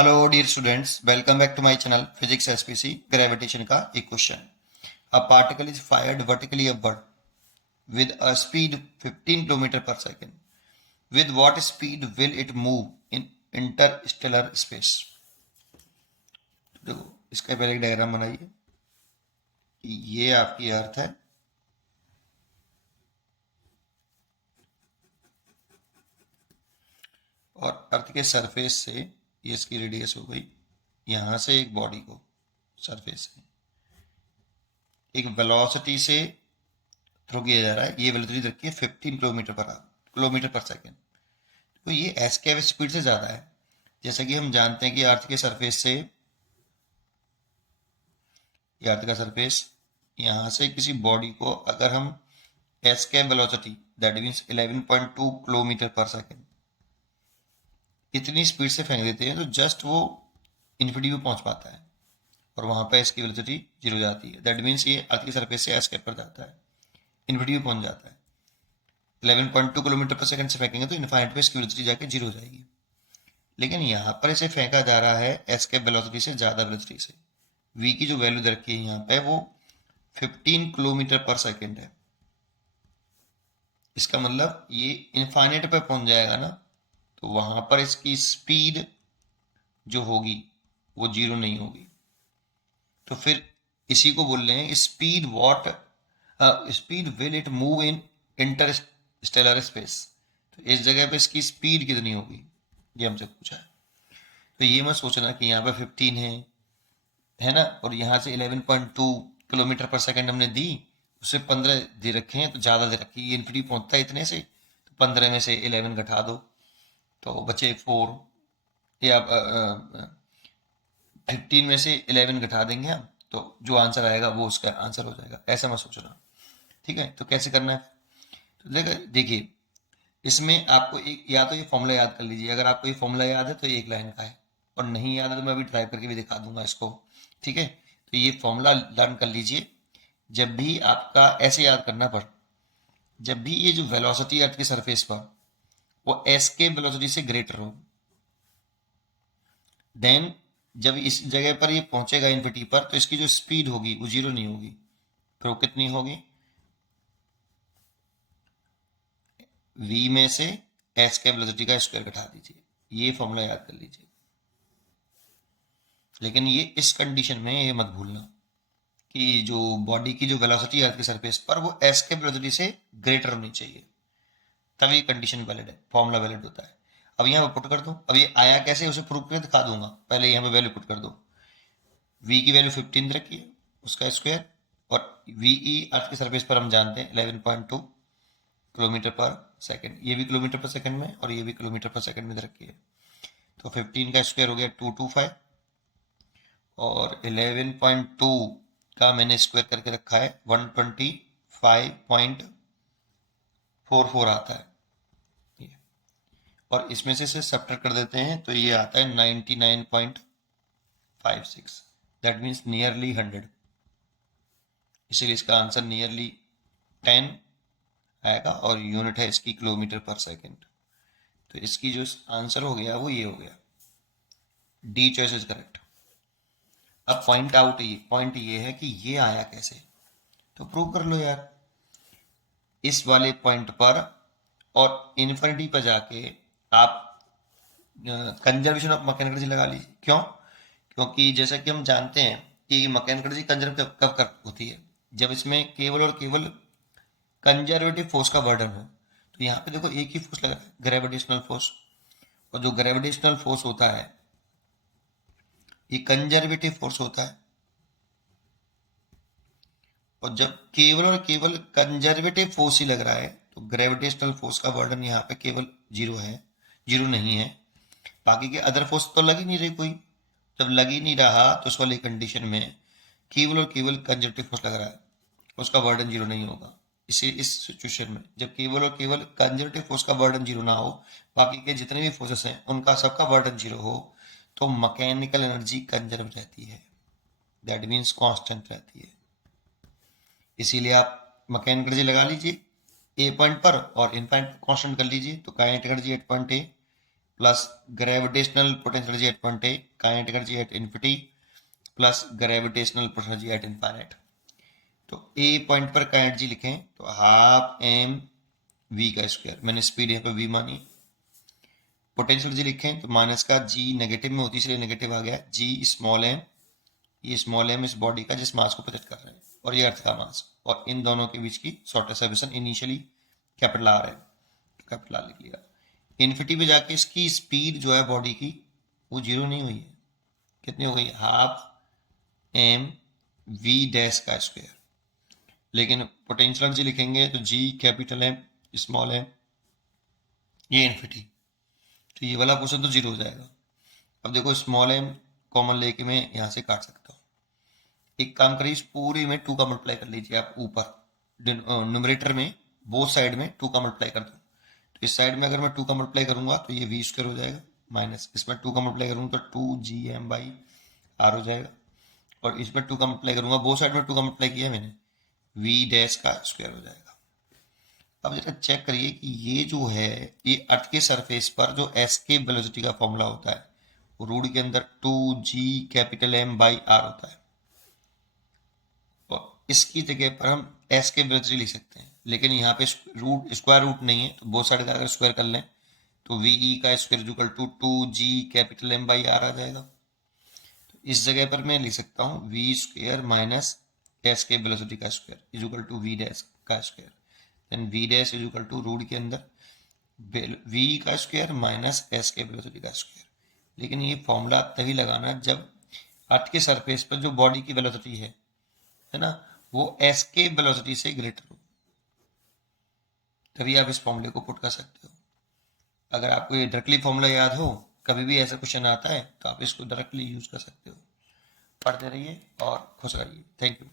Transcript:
Hello dear students, welcome back to my channel physics SPC. Gravitation का एक question. A particle is fired vertically upward with a speed 15 kilometre per second. With what speed will it move in interstellar space? देखो, इसका पहले एक diagram बनाइए। ये आपकी अर्थ है और अर्थ के सरफेस से ये इसकी रेडियस हो गई। यहां से एक बॉडी को सरफेस से एक वेलोसिटी से थ्रो किया जा रहा है। ये वेलोसिटी रखी है 15 किलोमीटर पर सेकेंड। तो ये एस के स्पीड से ज़्यादा है। जैसा कि हम जानते हैं कि अर्थ के सरफेस से, ये अर्थ का सरफेस, यहाँ से किसी बॉडी को अगर हम एस के velocity that means 11.2 kilometre per second इतनी स्पीड से फेंक देते हैं तो जस्ट वो इन्फिनिटी पे पहुंच पाता है और वहां पे एस की वेलोसिटी जीरो जाती है। दैट मीन्स ये अर्थ के सरफेस से एस के पर जाता है, इन्फिनिटी पे पहुंच जाता है। 11.2 किलोमीटर पर सेकंड से फेंकेंगे तो इनफाइनाइट पे इसकी वेलोसिटी जाके जीरो हो जाएगी। लेकिन यहाँ पर इसे फेंका जा रहा है एस के वेलोसिटी से ज़्यादा वेलोसिटी से। v की जो वैल्यू दे रखी है यहाँ पे वो 15 किलोमीटर पर सेकेंड है। इसका मतलब ये इनफाइनाइट पे पहुंच जाएगा ना, तो वहां पर इसकी स्पीड जो होगी वो जीरो नहीं होगी। तो फिर इसी को बोल रहे हैं speed what speed will it move in interstellar space. तो इस जगह पे इसकी स्पीड कितनी होगी ये हमसे पूछा है। तो ये मत सोचना कि यहाँ पे 15 है ना, और यहाँ से 11.2 किलोमीटर पर सेकंड हमने दी, उससे 15 दे रखे हैं तो ज़्यादा दे रखी है। ये इन्फिनिटी पहुंचता है इतने से, तो 15 में से 11 घटा दो तो बचे 4, या 15 में से 11 घटा देंगे हम तो जो आंसर आएगा वो उसका आंसर हो जाएगा। ऐसा मत सोचना, ठीक है। तो कैसे करना है? तो देखिए, इसमें आपको एक या तो ये फॉर्मूला याद कर लीजिए। अगर आपको ये फॉर्मूला याद है तो ये एक लाइन का है, और नहीं याद है तो मैं अभी ड्राइव करके भी दिखा दूंगा इसको, ठीक है। तो ये फॉर्मूला लर्न कर लीजिए। जब भी आपका ऐसे याद करना पर, जब भी ये जो वेलोसिटी अर्थ के सरफेस पर वो एस के वेलोसिटी से ग्रेटर हो, देन जब इस जगह पर ये पहुंचेगा इन्फिनिटी पर तो इसकी जो स्पीड होगी वो जीरो नहीं होगी। फिर वो कितनी होगी? v में से s के वेलोसिटी का स्क्वायर घटा दीजिए। ये फॉर्मूला याद कर लीजिए। लेकिन ये इस कंडीशन में ये मत भूलना कि जो बॉडी की जो वेलोसिटी है अर्थ के सरफेस पर वो s के वेलोसिटी से ग्रेटर होनी चाहिए, तभी कंडीशन वैलिड है, फॉर्मूला वैलिड होता है। अब यहाँ पे पुट कर दो। अब ये आया कैसे उसे प्रूव करके दिखा दूंगा। पहले यहाँ पे वैल्यू पुट कर दो। v की वैल्यू 15 रखी है, उसका स्क्वायर, और वी अर्थ के सरफेस पर हम जानते हैं 11.2 किलोमीटर पर सेकंड। ये भी किलोमीटर पर सेकंड में और ये भी किलोमीटर पर सेकंड में रखी है। तो 15 का स्क्वायर हो गया 225, और 11.2 का मैंने स्क्वायर करके रखा है 125.44 आता है ये। और इसमें से सब्ट्रैक्ट कर देते हैं तो ये आता है 99.56। That means nearly 100। इसीलिए इसका आंसर नियरली 10 आएगा, और यूनिट है इसकी किलोमीटर पर सेकेंड। तो इसकी जो आंसर हो गया वो ये हो गया, डी चॉइस इज करेक्ट। अब पॉइंट ये है कि ये आया कैसे, तो प्रूव कर लो यार। इस वाले पॉइंट पर और इन्फिनिटी पर जाके आप कंजर्वेशन ऑफ मैकेनिकल एनर्जी लगा लीजिए। क्यों? क्योंकि जैसा कि हम जानते हैं कि मैकेनिकल एनर्जी कंजर्व कब कब होती है, जब इसमें केवल और केवल कंजर्वेटिव फोर्स का बर्डन हो। तो यहाँ पे देखो एक ही फोर्स लग रहा है, ग्रेविटेशनल फोर्स। और जो ग्रेविटेशनल फोर्स होता है ये कंजर्वेटिव फोर्स होता है। और जब केवल और केवल कंजर्वेटिव फोर्स ही लग रहा है तो ग्रेविटेशनल फोर्स का बर्डन यहाँ पे केवल जीरो है, जीरो नहीं है। बाकी के अदर फोर्स तो लग ही नहीं रही कोई। जब लग ही नहीं रहा तो उस वाली कंडीशन में केवल और केवल कंजर्वेटिव फोर्स लग रहा है, उसका बर्डन जीरो नहीं होगा। इसे इस सिचुएशन में जब केवल और केवल कंजर्वेटिव फोर्स का बर्डन जीरो ना हो, बाकी के जितने भी फोर्सेस हैं उनका सबका बर्डन जीरो हो, तो मैकेनिकल एनर्जी कंजर्व रहती है। दैट मीन्स कांस्टेंट रहती है। इसीलिए आप मैकेनिकल एनर्जी लगा लीजिए ए पॉइंट पर और इन पॉइंट कांस्टेंट कर लीजिए, तो kinetic energy at point A plus gravitational potential energy at point A, kinetic energy at infinity plus gravitational potential energy at infinite. तो ए पॉइंट पर का एनर्जी लिखें तो हाफ एम वी का स्क्वायर, मैंने स्पीड यहाँ पर वी मानी। पोटेंशियल एनर्जी लिखें तो माइनस का जी नेगेटिव में होती है इसलिए नेगेटिव आ गया, जी स्मॉल एम, ये स्मॉल एम इस बॉडी का जिस मास को प्रोजेक्ट कर रहे हैं, और ये अर्थ का मास, और इन दोनों के बीच की शॉर्टेस्ट सर्वेशन इनिशियली कैपिटल आर है, कैपिटल आर लिख लिया। इन्फिनिटी पे जाके इसकी स्पीड जो है बॉडी की वो जीरो नहीं हुई है, कितनी हो गई, हाफ एम वी डैश का स्क्वायर। लेकिन पोटेंशियल एनर्जी लिखेंगे तो G capital M small M, ये इन्फिनिटी, तो ये वाला पोर्शन तो जीरो हो जाएगा। अब देखो स्मॉल एम कॉमन लेके मैं यहाँ से काट सकता हूँ। एक काम करिए, इस पूरे में 2 का मल्टीप्लाई कर लीजिए आप, ऊपर न्यूमरेटर में बोथ साइड में 2 का मल्टीप्लाई कर दो। तो इस साइड में अगर मैं 2 का मल्टीप्लाई करूंगा तो ये वी स्क्वायर हो जाएगा, माइनस इसमें 2 का मल्टीप्लाई करूंगा तो 2gm/r हो जाएगा, और इसमें 2 का मल्टीप्लाई करूंगा, बोथ साइड में 2 का मल्टीप्लाई किया मैंने, वी डैश का स्क्वायर हो जाएगा। अब जरा चेक करिए कि ये जो है ये अर्थ के सरफेस पर जो एस्केप वेलोसिटी का फॉर्मूला होता है वो रूट के अंदर 2gm/r होता है, और इसकी जगह पर हम एस्केप वेलोसिटी लिख सकते हैं, लेकिन यहाँ पे रूट स्क्वायर रूट नहीं है तो बोथ साइड का अगर स्क्वायर कर लें तो वी का स्क्वायर इक्वल टू 2gm/r आ जाएगा। तो इस जगह पर मैं लिख सकता हूँ V square minus escape velocity का square equal to V dash का square, then V dash is equal to root के अंदर वी का स्क्वायर माइनस एस के वेलोसिटी का स्क्वायर। लेकिन ये फॉर्मूला तभी लगाना जब अर्थ के सरफेस पर जो बॉडी की वेलोसिटी है ना, वो एस के वेलोसिटी से ग्रेटर हो, तभी आप इस फॉर्मूले को पुट कर सकते हो। अगर आपको ये डायरेक्टली फॉर्मूला याद हो, कभी भी ऐसा क्वेश्चन आता है तो आप इसको डायरेक्टली यूज कर सकते हो। पढ़ते रहिए और खुश रहिए। Thank you.